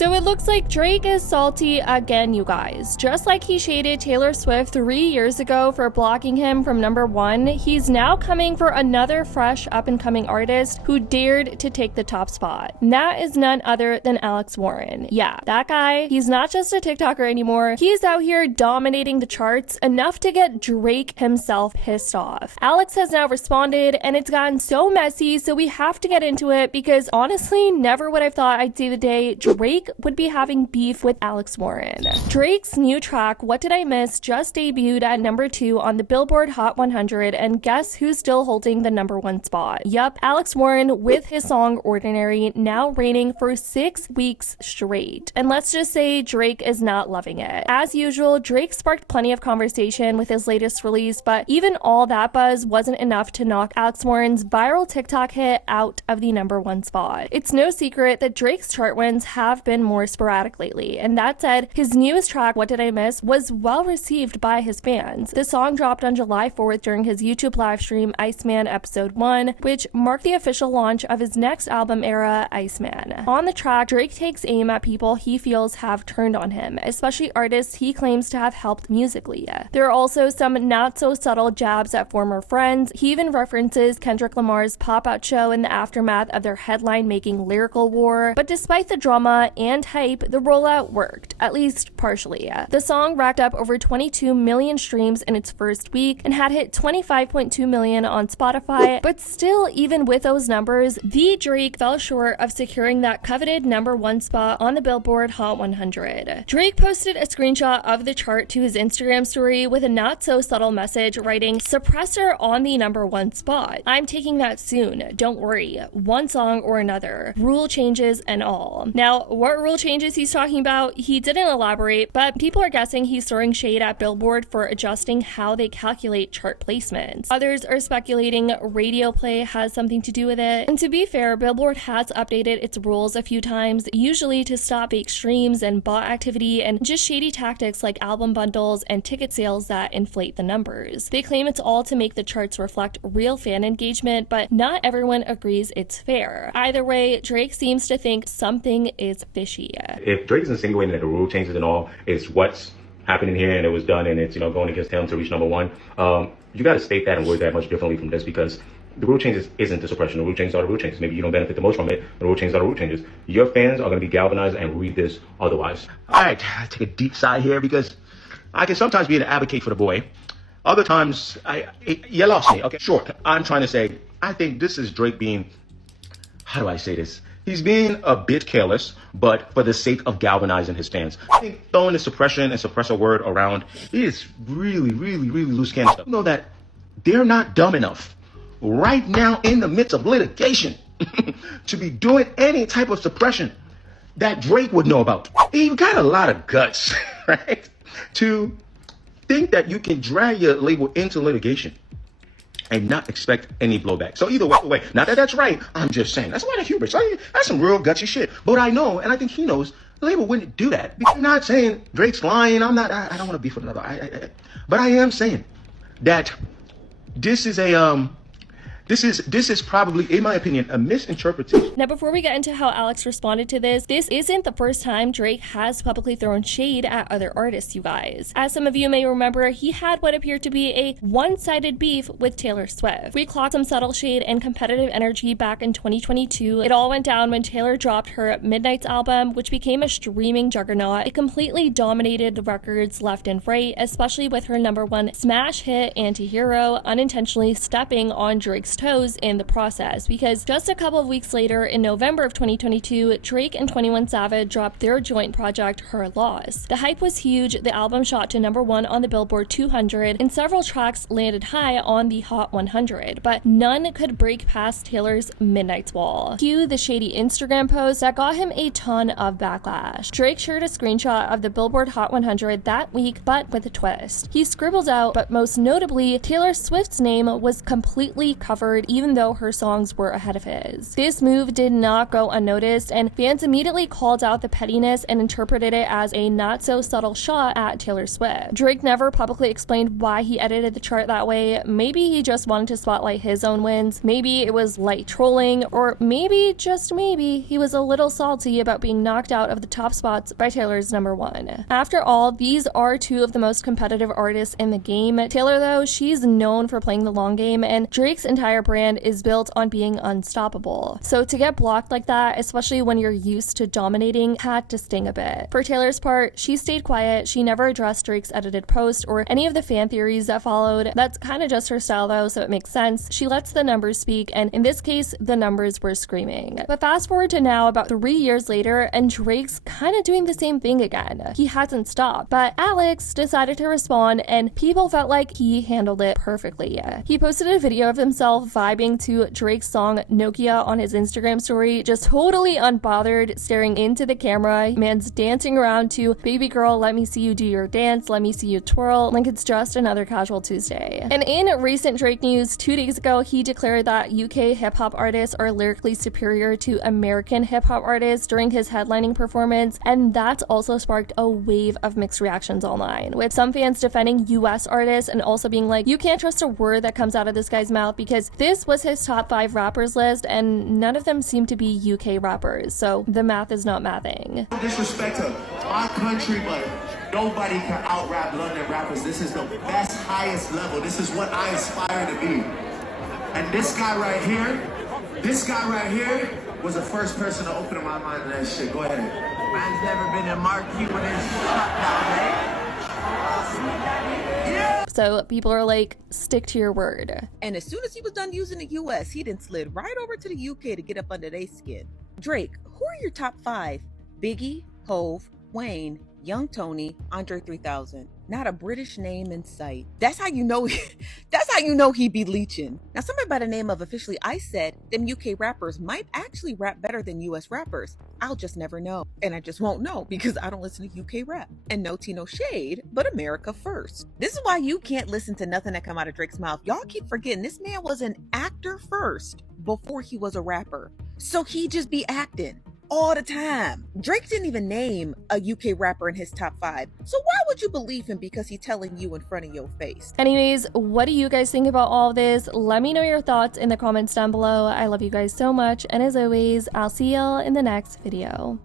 So it looks like Drake is salty again, you guys. Just like he shaded Taylor Swift 3 years ago for blocking him from #1, he's now coming for another fresh up-and-coming artist who dared to take the top spot. And that is none other than Alex Warren. Yeah, that guy, he's not just a TikToker anymore. He's out here dominating the charts enough to get Drake himself pissed off. Alex has now responded, and it's gotten so messy, so we have to get into it because honestly, never would have thought I'd see the day Drake would be having beef with Alex Warren. Drake's new track, What Did I Miss, just debuted at #2 on the Billboard Hot 100, and guess who's still holding the #1 spot? Yup, Alex Warren with his song Ordinary, now reigning for 6 weeks straight. And let's just say Drake is not loving it. As usual, Drake sparked plenty of conversation with his latest release, but even all that buzz wasn't enough to knock Alex Warren's viral TikTok hit out of the #1 spot. It's no secret that Drake's chart wins have been more sporadic lately, and that said, his newest track, What Did I Miss, was well received by his fans. The song dropped on July 4th during his YouTube livestream Iceman Episode 1, which marked the official launch of his next album era, Iceman. On the track, Drake takes aim at people he feels have turned on him, especially artists he claims to have helped musically. There are also some not-so-subtle jabs at former friends. He even references Kendrick Lamar's pop-out show in the aftermath of their headline-making lyrical war. But despite the drama and hype, the rollout worked, at least partially. The song racked up over 22 million streams in its first week and had hit 25.2 million on Spotify, but still, even with those numbers, the Drake fell short of securing that coveted #1 spot on the Billboard Hot 100. Drake posted a screenshot of the chart to his Instagram story with a not-so-subtle message writing, "Suppressor on the #1 spot. I'm taking that soon, don't worry. One song or another. Rule changes and all." Now, what rule changes he's talking about, he didn't elaborate, but people are guessing he's throwing shade at Billboard for adjusting how they calculate chart placements. Others are speculating radio play has something to do with it. And to be fair, Billboard has updated its rules a few times, usually to stop fake streams and bot activity and just shady tactics like album bundles and ticket sales that inflate the numbers. They claim it's all to make the charts reflect real fan engagement, but not everyone agrees it's fair. Either way, Drake seems to think something is fishy. If Drake is insinuating that the rule changes and all is what's happening here and it was done and it's, going against him to reach #1, you got to state that and word that much differently from this, because the rule changes isn't the suppression. The rule changes are the rule changes. Maybe you don't benefit the most from it. The rule changes are the rule changes. Your fans are going to be galvanized and read this otherwise. All right, I take a deep sigh here because I can sometimes be an advocate for the boy. Other times, you lost me. Okay, sure. I'm trying to say, I think this is Drake being, how do I say this? He's being a bit careless, but for the sake of galvanizing his fans. I think throwing the suppression and suppressor word around is really, really, really loose cannon stuff. You know that they're not dumb enough right now in the midst of litigation to be doing any type of suppression that Drake would know about. You've got a lot of guts, right? To think that you can drag your label into litigation and not expect any blowback. So either way, not that that's right, I'm just saying, that's a lot of hubris. That's some real gutsy shit. But I know, and I think he knows, the label wouldn't do that. I'm not saying Drake's lying. I don't want to beef with another. But I am saying that this is this is probably, in my opinion, a misinterpretation. Now, before we get into how Alex responded to this isn't the first time Drake has publicly thrown shade at other artists, you guys. As some of you may remember, he had what appeared to be a one-sided beef with Taylor Swift. We clocked some subtle shade and competitive energy back in 2022. It all went down when Taylor dropped her Midnights album, which became a streaming juggernaut. It completely dominated the records left and right, especially with her #1 smash hit, Antihero, unintentionally stepping on Drake's toes in the process, because just a couple of weeks later, in November of 2022, Drake and 21 Savage dropped their joint project, Her Loss. The hype was huge, the album shot to #1 on the Billboard 200, and several tracks landed high on the Hot 100, but none could break past Taylor's Midnights wall. Cue the shady Instagram post that got him a ton of backlash. Drake shared a screenshot of the Billboard Hot 100 that week, but with a twist. He scribbles out, but most notably, Taylor Swift's name was completely covered heard even though her songs were ahead of his. This move did not go unnoticed, and fans immediately called out the pettiness and interpreted it as a not so subtle shot at Taylor Swift. Drake never publicly explained why he edited the chart that way. Maybe he just wanted to spotlight his own wins, maybe it was light trolling, or maybe, just maybe, he was a little salty about being knocked out of the top spots by Taylor's number one. After all, these are two of the most competitive artists in the game. Taylor, though, she's known for playing the long game, and Drake's entire brand is built on being unstoppable. So to get blocked like that, especially when you're used to dominating, had to sting a bit. For Taylor's part, she stayed quiet. She never addressed Drake's edited post or any of the fan theories that followed. That's kind of just her style though, so it makes sense. She lets the numbers speak, and in this case, the numbers were screaming. But fast forward to now, about 3 years later, and Drake's kind of doing the same thing again. He hasn't stopped, but Alex decided to respond, and people felt like he handled it perfectly. He posted a video of himself vibing to Drake's song Nokia on his Instagram story, just totally unbothered, staring into the camera. Man's dancing around to Baby Girl, Let Me See You Do Your Dance, Let Me See You Twirl, like it's just another casual Tuesday. And in recent Drake news, 2 days ago, he declared that UK hip-hop artists are lyrically superior to American hip-hop artists during his headlining performance, and that's also sparked a wave of mixed reactions online, with some fans defending US artists and also being like, you can't trust a word that comes out of this guy's mouth because this was his top 5 rappers list and none of them seem to be UK rappers, so the math is not mathing. No disrespect to my country, but nobody can out-rap London rappers. This is the best, highest level. This is what I aspire to be. And this guy right here was the first person to open my mind to that shit. Go ahead. Man's never been in marquee with his shut down, eh? Yeah. So people are like, stick to your word. And as soon as he was done using the US, he then slid right over to the UK to get up under their skin. Drake, who are your top 5? Biggie, Hove, Wayne, Young Tony, Andre 3000. Not a British name in sight. That's how you know he be leeching. Now somebody by the name of Officially Ice said them UK rappers might actually rap better than US rappers. I'll just never know. And I just won't know because I don't listen to UK rap. And no tea, no shade, but America first. This is why you can't listen to nothing that come out of Drake's mouth. Y'all keep forgetting this man was an actor first before he was a rapper. So he just be acting all the time. Drake didn't even name a UK rapper in his top 5. So why would you believe him because he's telling you in front of your face? Anyways, what do you guys think about all of this? Let me know your thoughts in the comments down below. I love you guys so much, and as always, I'll see y'all in the next video.